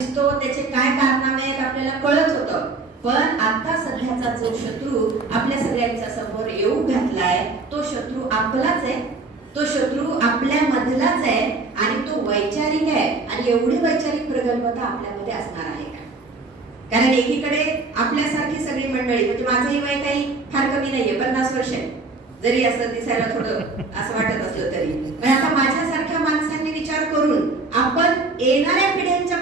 दिसतो त्याचे काय कारनामे आहेत आपल्याला कळत होतं. पण आता सध्याचा जो शत्रू आपल्या सगळ्यांच्या समोर येऊ घातलाय तो शत्रू आपलाच आहे. तो शत्रू आपल्या मधलाच आहे आणि तो वैचारिक आहे आणि एवढी वैचारिक प्रगल्भता आपल्यामध्ये असणार आहे का? कारण एकीकडे आपल्यासारखी सगळी मंडळी म्हणजे माझंही वय काही फार कमी नाहीये पन्नास वर्ष आहे. जरी असं दिसायला थोडं असं वाटत असलं तरी. पण आता माझ्यासारख्या माणसांनी विचार करून आपण येणाऱ्या पिढ्यांच्या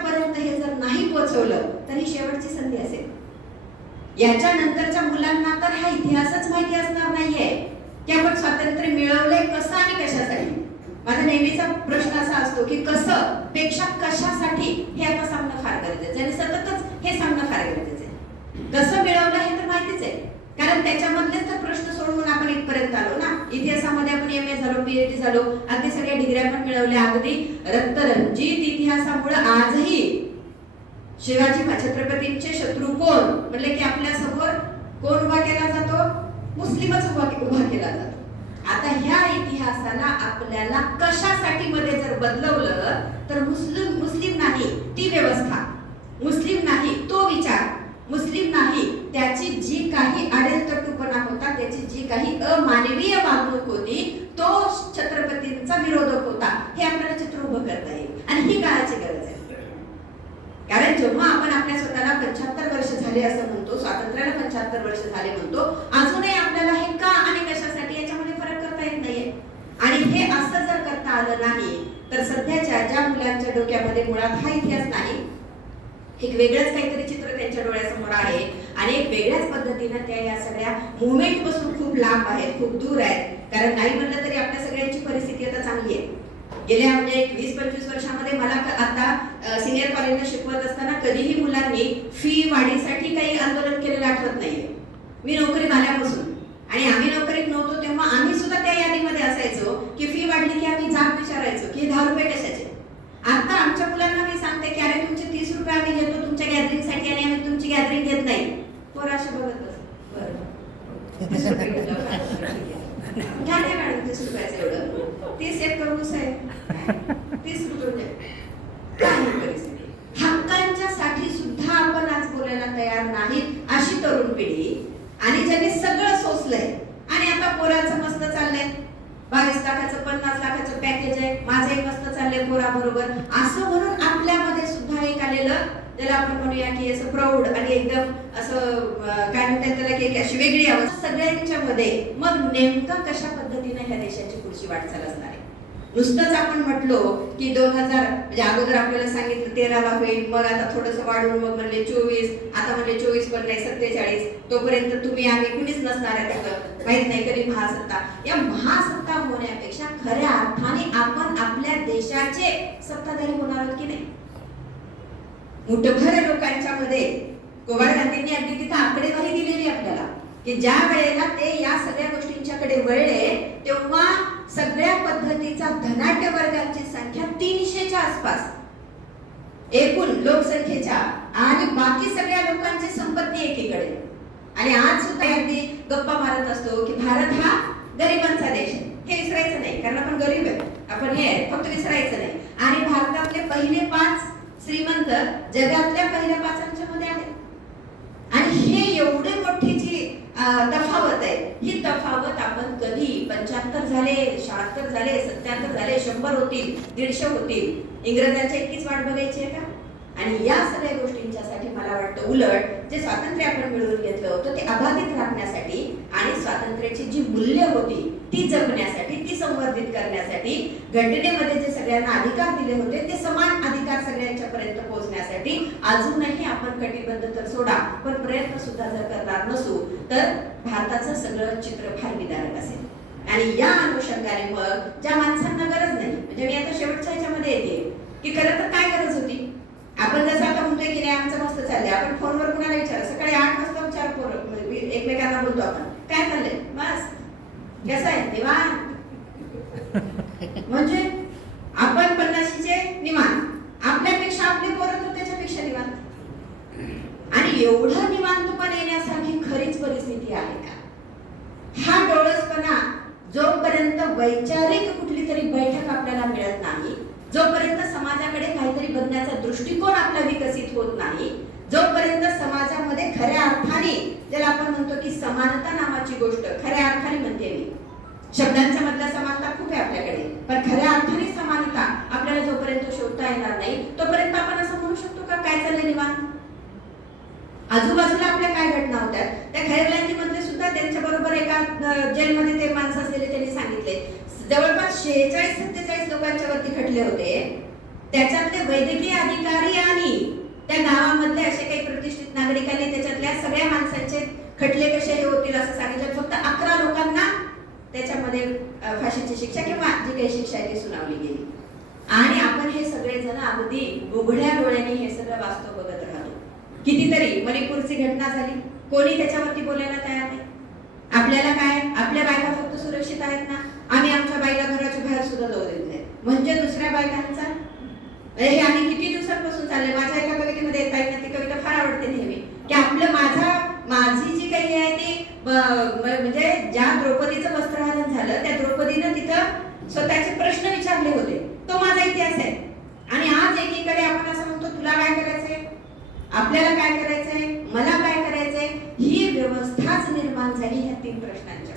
बसवलं तर ही शेवटची संधी असेल. याच्या नंतरच्या मुलांना तर हा इतिहासच माहिती असणार नाहीये की आपण स्वातंत्र्य मिळवलंय कसं आणि कशासाठी. माझा नेहमीचा प्रश्न असा असतो की कसं पेक्षा कशासाठी हे आता सांगणं फार गरजेचं आणि सततच हे सांगणं फार गरजेचं आहे. कसं मिळवलं हे तर माहितीच आहे. कारण त्याच्यामधलेच तर प्रश्न सोडवून आपण इथपर्यंत आलो ना. इतिहासामध्ये आपण एम ए झालो पीएचडी झालो. अगदी सगळ्या डिग्र्या पण मिळवल्या अगदी रक्तरंजित इतिहासामुळे आजही शिवाजी छत्रपतींचे शत्रू कोण? म्हणले की आपल्यासमोर कोण उभा केला जातो? मुस्लिमच उभा उभा केला जातो. आता ह्या इतिहासाला आपल्याला कशासाठी मध्ये जर बदलवलं तर मुस्लिम मुस्लिम नाही ती व्यवस्था. मुस्लिम नाही तो विचार. मुस्लिम नाही त्याची जी काही अडेलतटूपणा होता त्याची जी काही अमानवीय वागणूक होती तो छत्रपतींचा विरोधक होता. हे आपल्याला चित्र उभं करता येईल. आणि ही काळाची गरज कारण जेव्हा आपण आपल्या स्वतःला पंच्याहत्तर वर्ष झाले असं म्हणतो स्वातंत्र्याला पंच्याहत्तर वर्ष झाले म्हणतो अजूनही आपल्याला हे का आणि कशासाठी याच्यामध्ये फरक करता येत नाहीये? आणि हे असं जर करता आलं नाही तर सध्याच्या ज्या मुलांच्या डोक्यामध्ये मुळात हा इतिहास नाही एक वेगळंच काहीतरी चित्र त्यांच्या डोळ्यासमोर आहे आणि एक वेगळ्याच पद्धतीनं त्या या सगळ्या मुवमेंटपासून खूप लांब आहेत खूप दूर आहेत. कारण नाही म्हणलं तरी आपल्या सगळ्यांची परिस्थिती आता चांगली आहे. गेल्या म्हणजे एक वीस पंचवीस वर्षामध्ये मला आता सिनियर कॉलेजला शिकवत असताना कधीही मुलांनी फी वाढीसाठी काही आंदोलन केलेलं आठवत नाहीये. मी नोकरीत आल्यापासून आणि आम्ही नोकरीत नव्हतो तेव्हा आम्ही सुद्धा त्या यादीमध्ये असायचो की फी वाढली की आम्ही जाब विचारायचो की हे दहा रुपये कशाचे आता आमच्या मुलांना मी सांगते की अरे तुमचे तीस रुपये आम्ही घेतो तुमच्या गॅदरिंगसाठी आणि आम्ही तुमची गॅदरिंग घेत नाही पोरं अशा बघत बस बरं तीस रुपये घेतलं. घ्या नाही मॅडम तीस रुपयाचं एवढं तीस एक करूस आहे तीस रुपये म्हणजे काय ही परिस्थिती हक्कांच्या साठी सुद्धा आपण आज बोलायला तयार नाहीत अशी तरुण पिढी आणि ज्यांनी सगळं सोसलंय आणि आता पोराचं मस्त चाललंय बावीस लाखाचं पन्नास लाखाचं पॅकेज आहे माझंही मस्त चाललंय पोरा बरोबर असं म्हणून आपल्यामध्ये सुद्धा एक आलेलं त्याला आपण म्हणूया की असं प्रौढ आणि एकदम असं अं, काय म्हणतात त्याला की एक अशी वेगळी अवस्था सगळ्यांच्या मध्ये मग नेमकं कशा पद्धतीने ह्या देशाची पुढची वाटचाल असणार आहे? नुसतंच आपण म्हटलो की दोन हजार म्हणजे अगोदर आपल्याला सांगितलं तेराला होईल मग आता थोडस वाढून मग म्हणले चोवीस आता म्हणले चोवीस पण नाही सत्तेचाळीस. तोपर्यंत तुम्ही आम्ही कुणीच नसणार आहे तिथं. माहीत नाही कधी महासत्ता. या महासत्ता होण्यापेक्षा खऱ्या अर्थाने आपण आपल्या देशाचे सत्ताधारी होणार आहोत की नाही? मुठभर लोकांच्या मध्ये गोवाड गांधींनी अगदी तिथं आकडेवारी दिलेली आपल्याला. की ज्या वेळेला ते या सगळ्या गोष्टींच्याकडे वळले तेव्हा सगळ्या पद्धतीचा धनाट्य वर्गांची संख्या तीनशेच्या आसपास. एकूण लोकसंख्येच्या आणि बाकी सगळ्या लोकांची संपत्ती एकीकडे. आणि आज सुद्धा अगदी गप्पा मारत असतो की भारत हा गरिबांचा देश आहे. हे विसरायचं नाही कारण आपण गरीब आहे. आपण हे फक्त विसरायचं नाही. आणि भारतातले पहिले पाच श्रीमंत जगातल्या पहिल्या पाचांच्या मध्ये आहेत आणि हे एवढी मोठी जी अं, तफावत आहे. ही तफावत आपण कधी पंच्याहत्तर झाले शहात्तर झाले सत्याहत्तर झाले शंभर होतील दीडशे होतील. इंग्रजांच्या इतकीच वाट बघायची आहे का? आणि या सगळ्या गोष्टींच्यासाठी मला वाटतं उलट जे स्वातंत्र्य आपण मिळवून घेतलं होतं ते अबाधित राखण्यासाठी आणि स्वातंत्र्याची जी मूल्य होती ती जपण्यासाठी ती संवर्धित करण्यासाठी घटनेमध्ये जे सगळ्यांना अधिकार दिले होते ते समान अधिकार सगळ्यांच्या पर्यंत पोहोचण्यासाठी अजूनही आपण कटिबद्ध तर सोडा पण प्रयत्न सुद्धा जर करणार नसू तर भारताचं सगळं चित्र फार विदारक असेल. आणि या अनुषंगाने मग ज्या माणसांना गरज नाही म्हणजे मी आता शेवटच्या ह्याच्यामध्ये येते की खरं तर काय गरज होती? आपण जसं आता म्हणतोय की नाही आमचं मस्त चाललंय. आपण फोनवर कुणाला विचार सकाळी आठ वाजता विचार पोरं म्हणजे एकमेकांना बोलतो आपण. काय चाललंय? बस. कसं आहे? निवांत. म्हणजे आपण पन्नाशीचे निवांत. आपल्यापेक्षा आपले पोरं तर त्याच्यापेक्षा निवांत. आणि एवढं निवांतपण येण्यासारखी खरीच परिस्थिती आहे का? हा डोळसपणा जोपर्यंत वैचारिक कुठली तरी बैठक आपल्याला मिळत नाही जोपर्यंत समाजाकडे काहीतरी बघण्याचा दृष्टिकोन आपला विकसित होत नाही जोपर्यंत समाजामध्ये खऱ्या अर्थाने ज्याला आपण म्हणतो की समानता नावाची गोष्ट खऱ्या अर्थाने म्हणते मी. शब्दांच्या मधल्या समानता खूप आहे आपल्याकडे पण खऱ्या अर्थाने समानता आपल्याला जोपर्यंत शोधता येणार नाही तोपर्यंत आपण असं म्हणू शकतो का काय चाललं निवांत? आजूबाजूला आपल्या काय घटना होत्या? त्या खैरलँडी मध्ये सुद्धा त्यांच्या बरोबर एका जेलमध्ये ते माणसं असलेले त्यांनी सांगितले. जवळपास शेहेचाळीस सत्तेचाळीस लोकांच्या वरती खटले होते. त्याच्यातले वैद्यकीय अधिकारी आणि त्या गावामधले असे काही प्रतिष्ठित नागरिकांनी त्याच्यातल्या सगळ्या माणसांचे खटले कसे हे होतील असं सांगितलं. फक्त अकरा लोकांना त्याच्यामध्ये फाशीची शिक्षा किंवा जी काही शिक्षा आहे ती सुनावली गेली. आणि आपण हे सगळे जण अगदी उघड्या डोळ्याने हे सगळं वास्तव बघत राहतो. कितीतरी मणिपूरची घटना झाली. कोणी त्याच्यावरती बोलायला तयार नाही. आपल्याला काय? आपल्या बायका फक्त सुरक्षित आहेत ना? आम्ही आमच्या बाईला घराच्या बाहेर सुद्धा जाऊ देत नाही. म्हणजे दुसऱ्या बायकांचा? हे आणि किती दिवसांपासून चालले माझ्या एका कवितेमध्ये येता येत ती कविता फार आवडते नेहमी. की आपलं माझा माझी जी काही आहे ती म्हणजे ज्या द्रौपदीचं वस्त्रहरण झालं त्या द्रौपदीनं तिथं स्वतःचे प्रश्न विचारले होते. तो माझा इतिहास आहे. आणि आज एकीकडे आपण असं म्हणतो तुला काय करायचंय? आपल्याला काय करायचंय? मला काय करायचंय? ही व्यवस्थाच निर्माण झाली ह्या तीन प्रश्नांच्या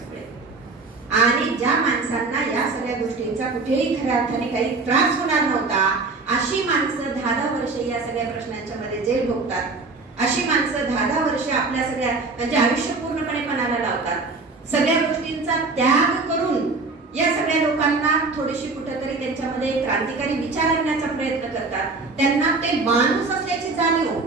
आणि ज्या माणसांना या सगळ्या गोष्टींचा कुठेही खऱ्या अर्थाने काही त्रास होणार नव्हता अशी माणसं दहा दहा वर्ष या सगळ्या प्रश्नांच्या मध्ये जेल भोगतात. अशी माणसं दहा दहा वर्ष आपल्या सगळ्या म्हणजे आयुष्य पूर्णपणे पणाला लावतात. सगळ्या गोष्टींचा त्याग करून या सगळ्या लोकांना थोडीशी कुठेतरी त्यांच्यामध्ये क्रांतिकारी विचार आणण्याचा प्रयत्न करतात. त्यांना ते माणूस असल्याची जाणीव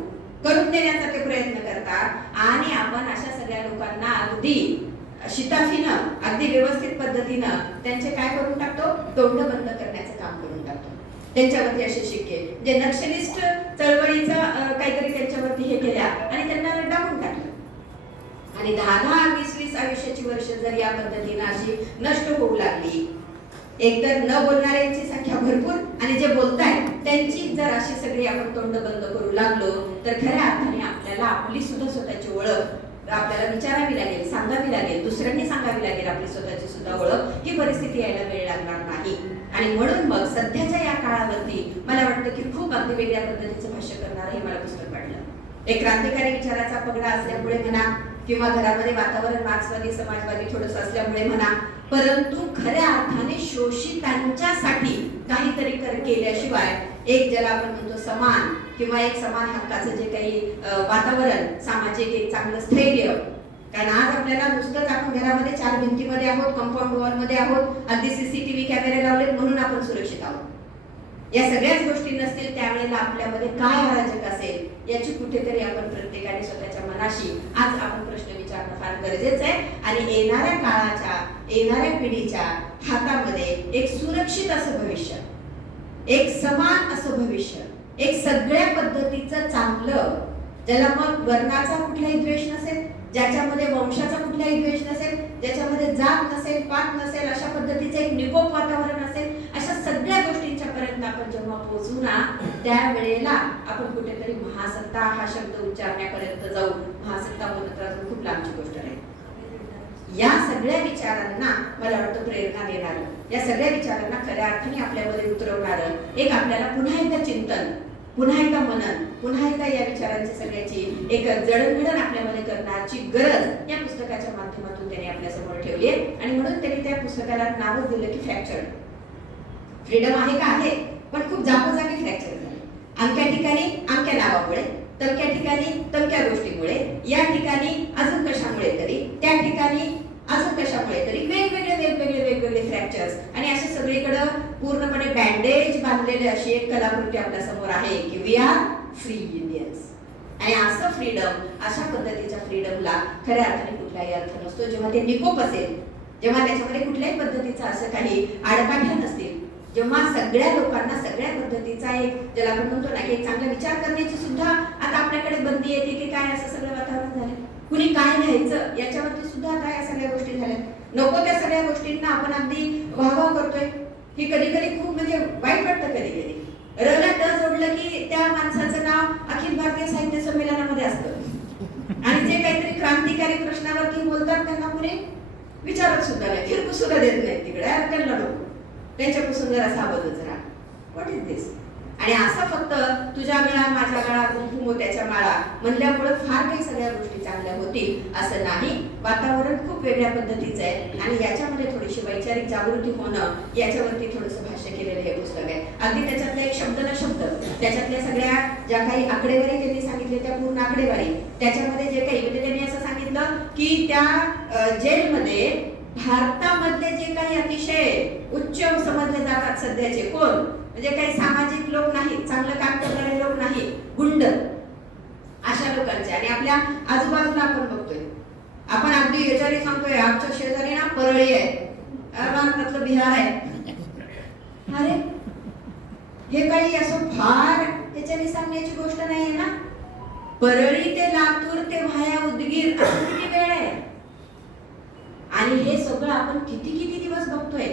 करून देण्याचा ते प्रयत्न करतात. आणि आपण अशा सगळ्या लोकांना अगदी शिताफीनं अगदी व्यवस्थित पद्धतीनं त्यांचे काय करून टाकतो? तोंड बंद करण्याचं काम करून टाकतो. त्यांच्यावरती असे शिक्के. जे नक्षलिस्ट चळवळीचा काहीतरी त्यांच्यावरती हे केल्या आणि त्यांना डावून टाकलं. आणि दहा दहा वीस वीस आयुष्याची वर्ष जर या पद्धतीनं अशी नष्ट होऊ लागली एकतर न बोलणाऱ्यांची संख्या भरपूर आणि जे बोलतायत त्यांची जर अशी सगळी आपण तोंड बंद करू लागलो तर खऱ्या अर्थाने आपल्याला आपली सुद्धा स्वतःची ओळख आपल्याला विचारावी लागेल सांगावी लागेल दुसऱ्यांनी सांगावी लागेल आपली स्वतःची सुद्धा ओळख ही परिस्थिती यायला वेळ लागणार नाही. आणि म्हणून मग सध्याच्या या काळावरती मला वाटतं की खूप अगदी वेगळ्या पद्धतीचं भाष्य करणारं हे मला पुस्तक वाटलं. एक क्रांतिकारी विचाराचा पगडा असल्यामुळे म्हणा किंवा घरामध्ये वातावरण मार्क्सवादी समाजवादी थोडस असल्यामुळे म्हणा परंतु खऱ्या अर्थाने शोषितांच्यासाठी काहीतरी कर केल्याशिवाय एक ज्याला आपण म्हणतो समान किंवा एक समान हक्काचं जे काही वातावरण सामाजिक एक चांगलं स्थैर्य. कारण आज आपल्याला नुसतंच आपण घरामध्ये चार भिंतीमध्ये आहोत कंपाऊंड वॉलमध्ये आहोत अगदी सीसीटीव्ही कॅमेरे लावलेत म्हणून आपण सुरक्षित आहोत. या सगळ्याच गोष्टी नसतील त्यावेळेला आपल्यामध्ये काय अराजक असेल याची कुठेतरी आपण प्रत्येकाने स्वतःच्या मनाशी आज आपण प्रश्न विचारणं फार गरजेचं आहे. आणि येणाऱ्या काळाच्या येणाऱ्या पिढीच्या हातामध्ये एक सुरक्षित असं भविष्य एक समान असं भविष्य एक सगळ्या पद्धतीचं चांगलं ज्याला मग वर्णाचा कुठलाही द्वेष नसेल ज्याच्यामध्ये वंशाचा कुठलाही द्वेष नसेल ज्याच्यामध्ये जात नसेल पात नसेल अशा पद्धतीचं एक निकोप वातावरण असेल अशा सगळ्या गोष्टींच्या पर्यंत आपण जेव्हा पोहोचू ना त्यावेळेला आपण कुठेतरी महासत्ता हा शब्द उच्चारण्यापर्यंत जाऊ महासत्ता बोलत खूप लांबची गोष्ट आहे या सगळ्या विचारांना मला वाटतं प्रेरणा देणार. या सगळ्या विचारांना खऱ्या अर्थाने आपल्यामध्ये उतरवणार एक आपल्याला पुन्हा एकदा चिंतन पुन्हा एकदा मनन पुन्हा एकदा या विचारांची सगळ्याची एक जडणघडण आपल्यामध्ये करण्याची गरज या पुस्तकाच्या माध्यमातून त्यांनी आपल्यासमोर ठेवली आहे. आणि म्हणून त्यांनी त्या पुस्तकाला नावच दिलं की फ्रॅक्चर फ्रीडम आहे का? आहे. पण खूप जागोजागी फ्रॅक्चर झाले. अमक्या ठिकाणी अमक्या नावामुळे तमक्या ठिकाणी तमक्या गोष्टीमुळे या ठिकाणी अजून कशामुळे तरी त्या ठिकाणी अजून कशामुळे तरी वेगवेगळे वेगवेगळे वेगवेगळे फ्रॅक्चर्स आणि असे सगळीकडं पूर्णपणे बँडेज बांधलेले अशी एक कलाकृती आपल्यासमोर आहे की वी आर फ्री इंडियन्स आणि असं फ्रीडम अशा पद्धतीच्या फ्रीडमला खऱ्या अर्थाने कुठलाही अर्थ नसतो. जेव्हा ते निकोप असेल जेव्हा त्याच्यामध्ये कुठल्याही पद्धतीचा असं काही आडकाठ्या नसतील जेव्हा सगळ्या लोकांना सगळ्या पद्धतीचा एक ज्याला आपण म्हणतो ना की एक चांगला विचार करण्याची सुद्धा आता आपल्याकडे बंदी येते की काय असं सगळं वातावरण? कुणी काय लिहायचं याच्यावरती सुद्धा आता या सगळ्या गोष्टी झाल्या. नको त्या सगळ्या गोष्टींना आपण अगदी वाहवाह करतोय. हे कधी कधी खूप म्हणजे वाईट वाटतं कधी कधी. रला ट जोडलं की त्या माणसाचं नाव अखिल भारतीय साहित्य संमेलनामध्ये असतं. आणि जे काहीतरी क्रांतिकारी प्रश्नावरती बोलतात त्यांना कुणी विचारत सुद्धा नाही. फिरकू सुद्धा देत नाही तिकडे. त्यांना नको. त्यांच्यापासून जरा सावधच राहा. व्हॉट इज दिस आणि असं फक्त तुझ्या गळा माझ्या गळा हो मोत्याच्या माळा. म्हणल्यामुळे फार काही सगळ्या गोष्टी चांगल्या होतील असं नाही. वातावरण खूप वेगळ्या पद्धतीचं आहे आणि याच्यामध्ये थोडीशी वैचारिक जागृती होणं याच्यावरती थोडंसं भाष्य केलेलं हे पुस्तक आहे. अगदी त्याच्यातला एक शब्द न शब्द त्याच्यातल्या सगळ्या ज्या काही आकडेवारी त्यांनी सांगितले त्या पूर्ण आकडेवारी त्याच्यामध्ये जे काही म्हणजे त्यांनी असं सांगितलं की त्या जेलमध्ये भारतामधले जे काही अतिशय उच्च समजले जातात सध्याचे कोण? म्हणजे काही सामाजिक लोक नाही चांगलं काम करणारे लोक नाही गुंड. आपल्या आजूबाजूला आपण बघतोय. आपण अगदी येजारी सांगतोय आमच्या शेजारी ना परळी आहे. भारतातलं बिहार आहे. अरे हे काही असं फार याच्याने सांगण्याची गोष्ट नाहीये ना? परळी ते लातूर ते व्हाया उदगीर असं किती वेळ आहे? आणि हे सगळं आपण किती किती दिवस बघतोय?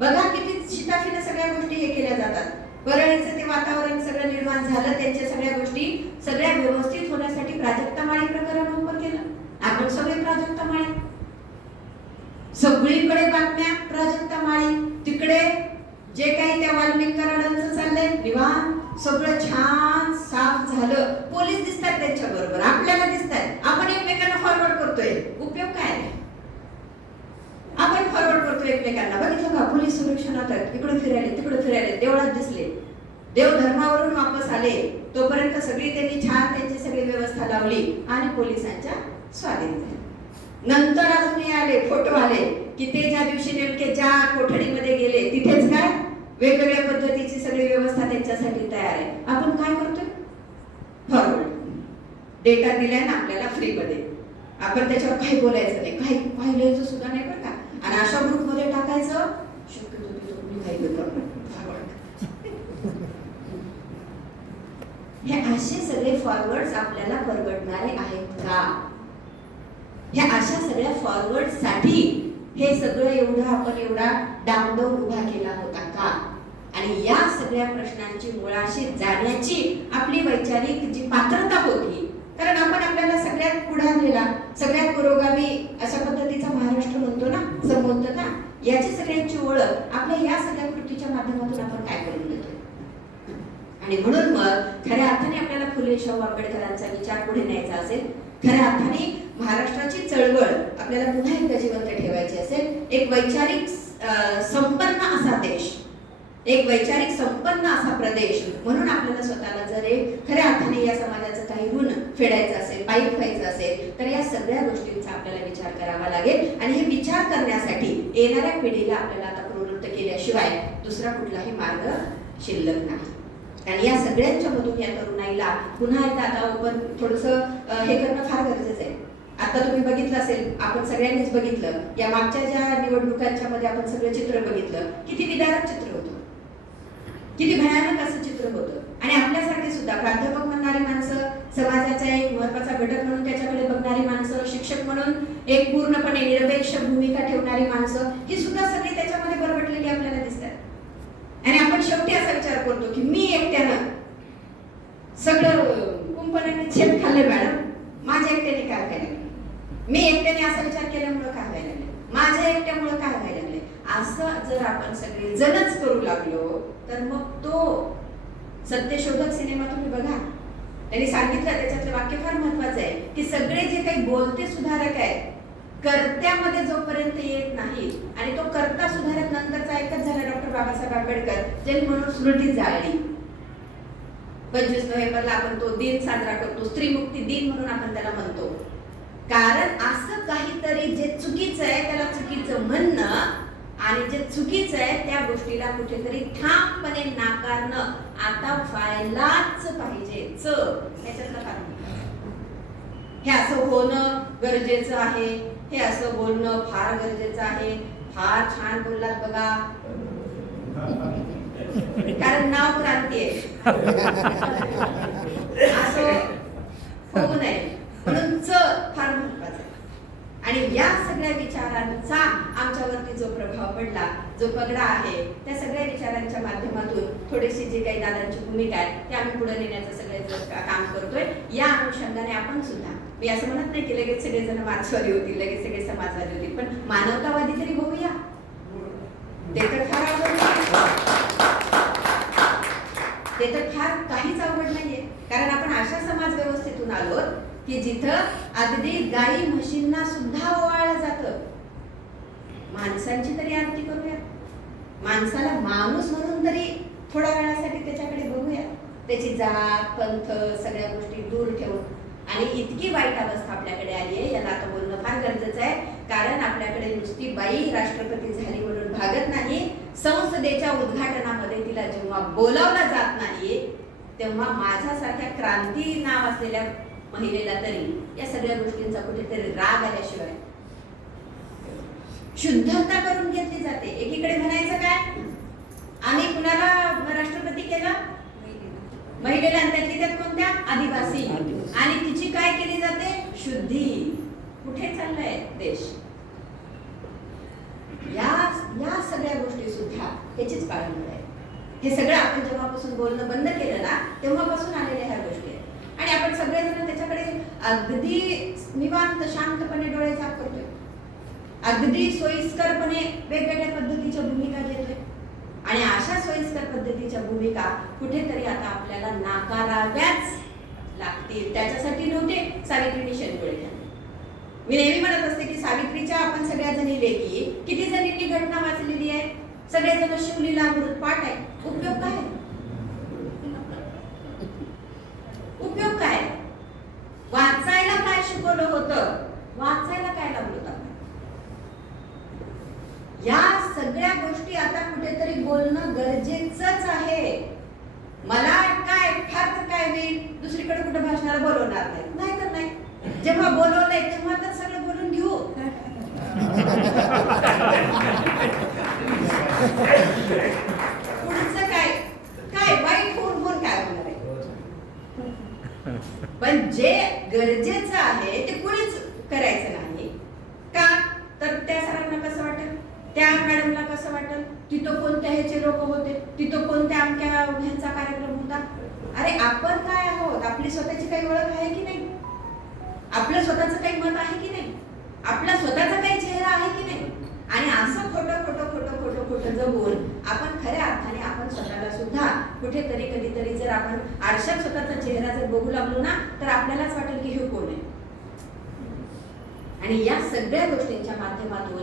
बघा किती शिताफीने सगळ्या गोष्टी हे केल्या जातात. वरळीचं ते वातावरण सगळं निर्माण झालं त्यांच्या सगळ्या गोष्टी सगळ्या व्यवस्थित होण्यासाठी प्राजक्ता माळी प्रकरण ओपन केलं. आपण सगळे प्राजक्ता माळी सगळीकडे बातम्या प्राजक्ता माळी तिकडे जे काही त्या वाल्मिक कराडांचं चाललंय निवांत सगळं छान साफ झालं. पोलीस दिसतात त्यांच्या बरोबर आपल्याला दिसतात. आपण एकमेकांना फॉरवर्ड करतोय. उपयोग काय आहे? आपण फॉरवर्ड करतो एकमेकांना. बघितलं का? पोलीस संरक्षणात आहेत इकडे फिरायला तिकडे देव धर्मावरून वापस आले तोपर्यंत सगळी त्यांनी छान त्यांची सगळी व्यवस्था लावली आणि पोलिसांच्या स्वाधीन झाले. नंतर अजून हे आले फोटो आले की ते ज्या दिवशी नेमके ज्या कोठडीमध्ये गेले तिथेच काय? वेगवेगळ्या पद्धतीची सगळी व्यवस्था त्यांच्यासाठी तयार आहे. आपण काय करतोय? फॉरवर्ड. डेटा दिलाय ना आपल्याला फ्रीमध्ये आपण त्याच्यावर काही बोलायचं नाही. काही पाहिलं सुद्धा नाही बरं का. आणि अशा ग्रुपमध्ये टाकायचं शक्यतो तिथं कोणी काही देतं हे असे सगळे फॉरवर्ड आपल्याला परवडणारे आहेत का? ह्या अशा सगळ्या फॉरवर्डसाठी हे सगळं एवढं आपण एवढा डांबडौल उभा केला होता का? आणि या सगळ्या प्रश्नांची मुळाशी जाण्याची आपली वैचारिक जी पात्रता होती कारण आपण आपल्याला सगळ्यात पुढारलेला सगळ्यात पुरोगामी अशा पद्धतीचा महाराष्ट्र म्हणतो ना संबोधतो ना याची सगळ्यांची ओळख आपल्या या सगळ्या कृतीच्या माध्यमातून आपण काय करून आणि म्हणून मग खऱ्या अर्थाने आपल्याला फुले शाहू आंबेडकरांचा विचार पुढे न्यायचा असेल खऱ्या अर्थाने महाराष्ट्राची चळवळ आपल्याला पुन्हा एकदा जिवंत ठेवायची असेल. एक वैचारिक संपन्न असा देश एक वैचारिक संपन्न असा प्रदेश म्हणून आपल्याला स्वतःला जर एक खऱ्या अर्थाने या समाजाचं काही ऋण फेडायचं असेल पायी व्हायचं असेल तर या सगळ्या गोष्टींचा आपल्याला विचार करावा लागेल. आणि हे विचार करण्यासाठी येणाऱ्या पिढीला आपल्याला आता प्रवृत्त केल्याशिवाय दुसरा कुठलाही मार्ग शिल्लक नाही. आणि या सगळ्यांच्या मधून या तरुणाईला पुन्हा एकदा आता आपण थोडस हे करणं फार गरजेचं आहे. आता तुम्ही बघितलं असेल आपण सगळ्यांनीच बघितलं या मागच्या ज्या निवडणुकांच्या मध्ये आपण सगळं चित्र बघितलं किती विदारक चित्र होतं. किती भयानक असं चित्र होतं. आणि आपल्यासाठी सुद्धा प्राध्यापक म्हणणारी माणसं समाजाचा एक महत्त्वाचा घटक म्हणून त्याच्याकडे बघणारी माणसं शिक्षक म्हणून एक पूर्णपणे निरपेक्ष भूमिका ठेवणारी माणसं ही सुद्धा सगळी त्याच्यामध्ये बरबटलेली आपल्याला आणि आपण शेवटी असा विचार करतो की मी एकट्यानं सगळं कुंपणाने छेद खाल्ले मॅडम. माझ्या एकट्याने काय व्हायला लागलं मी एकट्याने असा विचार केल्यामुळं काय व्हायला लागले? माझ्या एकट्यामुळं काय व्हायला लागले? असं जर आपण सगळे जणच करू लागलो तर मग तो सत्यशोधक सिनेमा तुम्ही बघा. त्यांनी सांगितलं त्याच्यातलं वाक्य फार महत्वाचं आहे. की सगळे जे काही बोलते सुधारक आहेत. कर्त्यामध्ये जोपर्यंत येत नाही आणि तो कर्ता सुधारत नंतरचा एकच झाला डॉक्टर बाबासाहेब आंबेडकर ज्यांनी म्हणून स्मृती जाळली. पंचवीस नोव्हेंबरला आपण तो दिन साजरा करतो स्त्री मुक्ती दिन म्हणून आपण त्याला म्हणतो. कारण असं काहीतरी जे चुकीचं आहे त्याला चुकीचं म्हणणं आणि जे चुकीचं आहे त्या गोष्टीला कुठेतरी ठामपणे नाकारणं आता व्हायलाच पाहिजे. च. याच्यातलं कारण. हे असं होणं गरजेचं आहे. हे असं बोलणं फार गरजेचं आहे. फार छान बोललात बघा. कारण नाव क्रांती आहे असं होऊ नये. म्हणून च फार महत्वाचं आहे. आणि या सगळ्या विचारांचा आमच्यावरती जो प्रभाव पडला जो पगडा आहे त्या सगळ्या विचारांच्या माध्यमातून थोडीशी जी काही दादांची भूमिका आहे ते आम्ही पुढे नेण्याचं सगळे काम करतोय. या अनुषंगाने आपण सुद्धा मी असं म्हणत नाही की लगेच सगळेजण मार्क्सवादी होतील लगेच सगळे समाजवादी होतील पण मानवतावादी तरी होऊया. ते तर फार ते तर फार काहीच अवघड नाहीये. कारण आपण अशा समाज व्यवस्थेतून आलो की जिथं अगदी गाई म्हशींना सुद्धा ओवाळलं जातं. माणसांची तरी आरती करूया. माणसाला माणूस म्हणून तरी थोड्या वेळासाठी त्याच्याकडे बघूया. त्याची जात पंथ सगळ्या गोष्टी दूर ठेवून. आणि इतकी वाईट अवस्था आपल्याकडे आली आहे याला आता बोलणं फार गरजेचं आहे. कारण आपल्याकडे नुसती बाई राष्ट्रपती झाली म्हणून भागत नाही संसदेच्या उद्घाटनामध्ये तिला जेव्हा बोलावला जात नाही तेव्हा माझ्यासारख्या क्रांती नाव असलेल्या महिलेला तरी या सगळ्या गोष्टींचा कुठेतरी राग आल्याशिवाय शुद्धता करून घेतली जाते. एकीकडे म्हणायचं काय? आम्ही कुणाला राष्ट्रपती केलं? महिलेला. त्यातली त्यात कोणत्या? आदिवासी. आणि तिची काय केली जाते? शुद्धी. कुठे चाललाय देश? या या सगळ्या गोष्टी सुद्धा ह्याचीच पाळणूक आहे. हे सगळं आपण जेव्हापासून बोलणं बंद केलं ना तेव्हापासून आलेल्या ह्या गोष्टी आहेत. आणि आपण सगळेजण त्याच्याकडे अगदी निवांत शांतपणे डोळे झाक करतोय अगदी सोयीस्करपणे वेगवेगळ्या पद्धतीच्या भूमिका घेतोय आणि अशा सोयीस्कर पद्धतीच्या भूमिका कुठेतरी आता आपल्याला नाकाराव्याच लागतील. त्याच्यासाठी नव्हते सावित्रीने शेतगोळे मी नेहमी म्हणत असते की सावित्रीच्या आपण सगळ्या जणी लेखी किती जणींनी घटना वाचलेली आहे? सगळेजण शिवलीला अमृत पाठ आहे. उपयोग काय उपयोग काय वाचायला काय शिकवलं होतं वाचायला काय लावलं होतं आपण? या सगळ्या गोष्टी आता कुठेतरी बोलणं गरजेचंच आहे मला काय फार तर काय मी दुसरीकडे कुठे भाषणाला बोलवणार नाही नाही तर नाही जेव्हा बोलवलंय तेव्हा तर सगळं बोलून घेऊ पुढचं काय काय वाईट होऊन होऊन काय होणार आहे पण जे गरजेचं आहे ते कुणीच करायचं नाही का तर त्या सरांना कसं वाटेल त्या मॅडमला कसं वाटेल तिथं कोणत्या ह्याचे लोक होते तिथं कोणत्या अमक्या ह्यांचा कार्यक्रम होता अरे आपण काय आहोत आपली स्वतःची काही ओळख आहे की नाही आपलं स्वतःचं काही मत आहे की नाही आपला स्वतःचा काही चेहरा आहे की नाही आणि असं खोटं खोटं खोटं खोटं खोटं जगून आपण खऱ्या अर्थाने आपण स्वतःला सुद्धा कुठेतरी कधीतरी जर आपण आरशात स्वतःचा चेहरा जर बघू लागलो ना तर आपल्यालाच वाटेल की हे कोण आहे? आणि या सगळ्या गोष्टींच्या माध्यमातून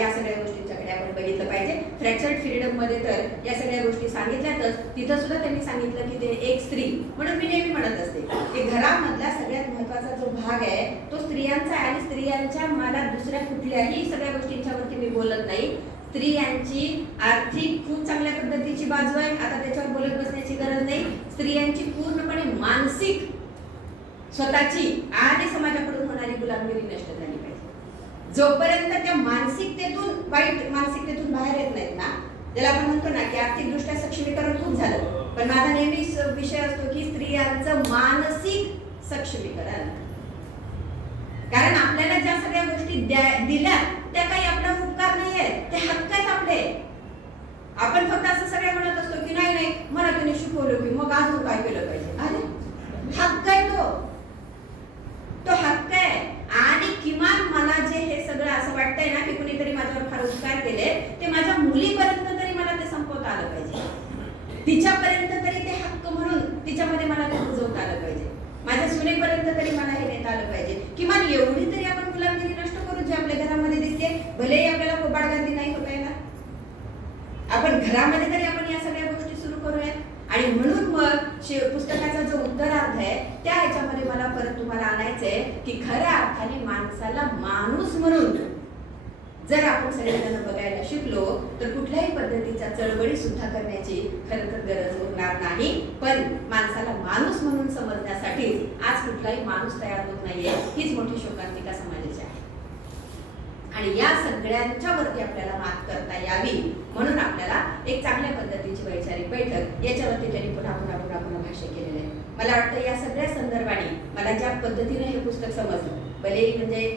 या सगळ्या गोष्टींच्याकडे आपण बघितलं पाहिजे. फ्रॅक्चर्ड फ्रीडममध्ये तर या सगळ्या गोष्टी सांगितल्यातच तिथं सुद्धा त्यांनी सांगितलं की ते एक स्त्री म्हणून मी नेहमी म्हणत असते की घरामधला सगळ्यात महत्त्वाचा जो भाग आहे तो स्त्रियांचा आणि स्त्रियांच्या मला दुसऱ्या कुठल्याही सगळ्या गोष्टींच्या वरती मी बोलत नाही. स्त्रियांची आर्थिक खूप चांगल्या पद्धतीची बाजू आहे. आता त्याच्यावर बोलत बसण्याची गरज नाही. स्त्रियांची पूर्णपणे मानसिक स्वतःची आणि समाजाकडून होणारी गुलामगिरी नष्ट झाली पाहिजे. जोपर्यंत त्या मानसिकतेतून वाईट मानसिकतेतून बाहेर येत नाहीत ना त्याला आपण म्हणतो ना की आर्थिकदृष्ट्या सक्षमीकरण खूप झालं. पण माझा नेहमी विषय असतो की स्त्रियांचं मानसिक सक्षमीकरण. कारण आपल्याला ज्या सगळ्या गोष्टी द्या- दिल्या त्या काही आपला उपकार नाही आहेत ते हक्क आहेत आपले. आपण फक्त असं सगळे म्हणत असतो की नाही नाही मला तुम्ही शिकवलं की मग अजून काय केलं पाहिजे? अरे हक्क आहे तो. तो हक्क आहे. आणि किमान मला जे हे सगळं असं वाटतंय ना की कुणीतरी माझ्यावर फार उपकार केले ते माझ्या मुलीपर्यंत तरी मला ते संपवता आलं पाहिजे. तिच्यापर्यंत तरी ते हक्क म्हणून तिच्यामध्ये मला ते रुजवता आलं पाहिजे. माझ्या सुनेपर्यंत तरी मला हे नेता आलं पाहिजे. किमान एवढी तरी आपण मुलांमध्ये नष्ट करू जे आपल्या घरामध्ये दिसते. भलेही आपल्याला कोबाड गांधी नाही होता येणार आपण घरामध्ये तरी आपण या सगळ्या गोष्टी सुरू करूयात. आणि म्हणून मग शे- पुस्तकाचा जो उत्तरार्ध आहे त्या ह्याच्यामध्ये मला परत तुम्हाला आणायचंय की खऱ्या अर्थाने माणसाला माणूस म्हणून जर आपण सगळेजण बघायला शिकलो तर कुठल्याही पद्धतीच्या चळवळी सुद्धा करण्याची खरं तर गरज उरणार नाही. पण माणसाला माणूस म्हणून समजण्यासाठी आज कुठलाही माणूस तयार होत नाहीये हीच मोठी शोकांतिका समाजाची आहे. आणि या सगळ्यांच्या वरती आपल्याला मात करता यावी म्हणून आपल्याला एक चांगल्या पद्धतीची वैचारिक बैठक याच्यावरती त्यांनी पुन्हा पुन्हा पुन्हा पुन्हा भाष्य केलेलं आहे. मला वाटतं या सगळ्या संदर्भाने मला ज्या पद्धतीने हे पुस्तक समजलं भले म्हणजे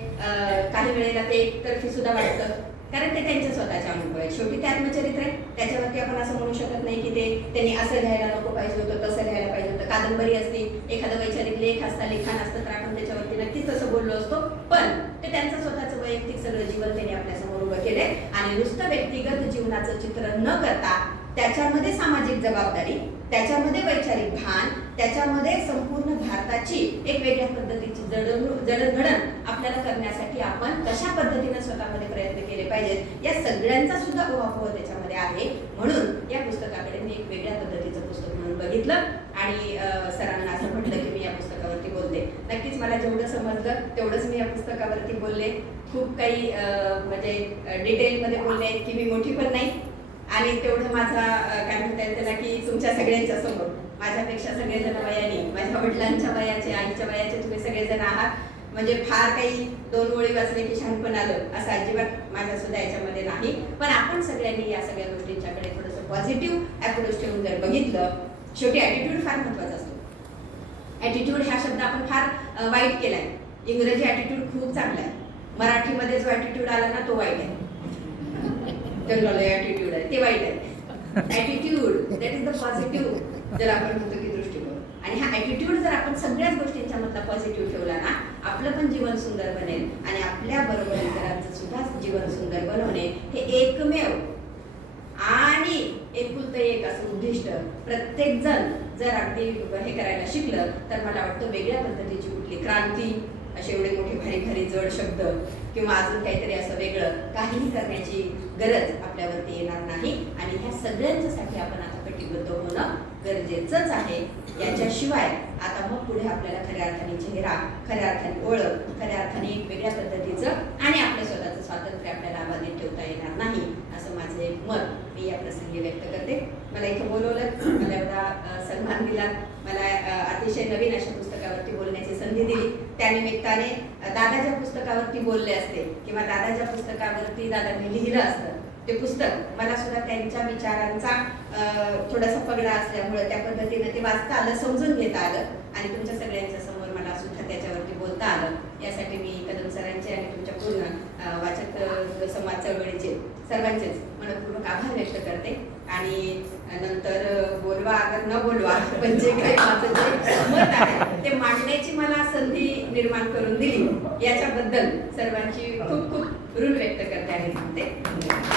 काही वेळेला ते एकतर्फी सुद्धा वाटतं. कारण ते त्यांच्या स्वतःचे अनुभव आहे शेवटी ते आत्मचरित्र आहे. त्याच्यावरती आपण असं म्हणू शकत नाही की ते त्यांनी असं लिहायला नको पाहिजे होतं तसं लिहायला पाहिजे होतं. कादंबरी असती एखादं वैचारिक लेख असता लिखाण असतं तर आपण त्याच्यावरती नक्कीच तसं बोललो असतो. पण ते त्यांचं स्वतःचं वैयक्तिक सगळं जीवन त्यांनी आपल्यासमोर उभं केलंय. आणि नुसतं व्यक्तिगत जीवनाचं चित्र न करता त्याच्यामध्ये सामाजिक जबाबदारी त्याच्यामध्ये वैचारिक भान त्याच्यामध्ये संपूर्ण भारताची एक वेगळ्या पद्धती जडघडण आपल्याला करण्यासाठी आपण कशा पद्धतीने स्वतःमध्ये प्रयत्न केले पाहिजेत या सगळ्यांचा सुद्धा उहापोह त्याच्यामध्ये आहे. म्हणून या पुस्तकाकडे मी एक वेगळ्या पद्धतीचं पुस्तक म्हणून बघितलं आणि सरांना असं म्हटलं की मी या पुस्तकावरती बोलते. नक्कीच मला जेवढं समजलं तेवढंच मी या पुस्तकावरती बोलले. खूप काही म्हणजे डिटेलमध्ये बोलले की मी मोठी पण नाही आणि तेवढं माझा काय म्हणता येईल त्याला की तुमच्या सगळ्यांच्या समोर. माझ्यापेक्षा सगळेजण वयाने माझ्या वडिलांच्या वयाचे आईच्या वयाचे तुम्ही सगळेजण आहात. म्हणजे फार काही दोन ओळी वाचले की शहाणपण आलं असं अजिबात माझ्या सुद्धा याच्यामध्ये नाही. पण आपण सगळ्यांनी या सगळ्या गोष्टींच्याकडे थोडंसं पॉझिटिव्ह अप्रोच ठेवून जर बघितलं शेवटी ॲटिट्यूड फार महत्त्वाचा असतो. ॲटिट्यूड हा शब्द आपण फार वाईट केला आहे इंग्रजी ॲटिट्यूड खूप चांगला आहे. मराठीमध्ये जो ॲटिट्यूड आला ना तो वाईट आहे. जंगल ॲटिट्यूड आहे. ते वाईट आहे. Attitude that is the positive जर आपण म्हणतो की दृष्टिकोन. आणि हा ॲटिट्यूड जर आपण सगळ्याच गोष्टींच्या मधला पॉझिटिव्ह ठेवला ना आपलं पण जीवन सुंदर बनेल. आणि आपल्या बरोबर इतरांचं सुद्धा जीवन सुंदर बनवणे हे एकमेव आणि एकुलतं एक असं उद्दिष्ट. प्रत्येक जण जर अगदी हे करायला शिकलं तर मला वाटतं वेगळ्या पद्धतीची कुठली क्रांती असे एवढे मोठे भारी भारी जड शब्द किंवा अजून काहीतरी असं वेगळं काहीही करण्याची गरज आपल्यावरती येणार नाही. आणि ह्या सगळ्यांच्यासाठी आपण आता कटिबद्ध होणं गरजेचंच आहे. याच्याशिवाय आता मग पुढे आपल्याला खऱ्या अर्थाने चेहरा खऱ्या अर्थाने ओळख खऱ्या अर्थाने एक वेगळ्या पद्धतीचं आणि आपल्या स्वतःचं स्वातंत्र्य आपल्याला अबाधित ठेवता येणार नाही असं माझं एक मत मी या प्रसंगी व्यक्त करते. मला इथं बोलवलं मला एवढा सन्मान दिला मला अतिशय नवीन अशा पुस्तकावरती बोलण्याची संधी दिली. त्यानिमित्ताने दादाच्या पुस्तकावरती बोलले असते किंवा दादाच्या पुस्तकावरती दादांनी लिहिलं असतं. ते पुस्तक मला सुद्धा त्यांच्या विचारांचा थोडासा पगडा असल्यामुळे त्या पद्धतीने ते वाचता आलं समजून घेता आलं आणि तुमच्या सगळ्यांच्या समोर मला सुद्धा त्याच्यावरती बोलता आलं. यासाठी मी कदम सरांचे आणि तुमच्या पूर्ण वाचक समाज चळवळीचे सर्वांचेच मनपूर्वक आभार व्यक्त करते. आणि नंतर बोलवा अगर न बोलवा पण जे काही माझं जे मत आहे ते मांडण्याची मला संधी निर्माण करून दिली. याच्याबद्दल सर्वांची खूप खूप ऋण व्यक्त करते आणि थांबते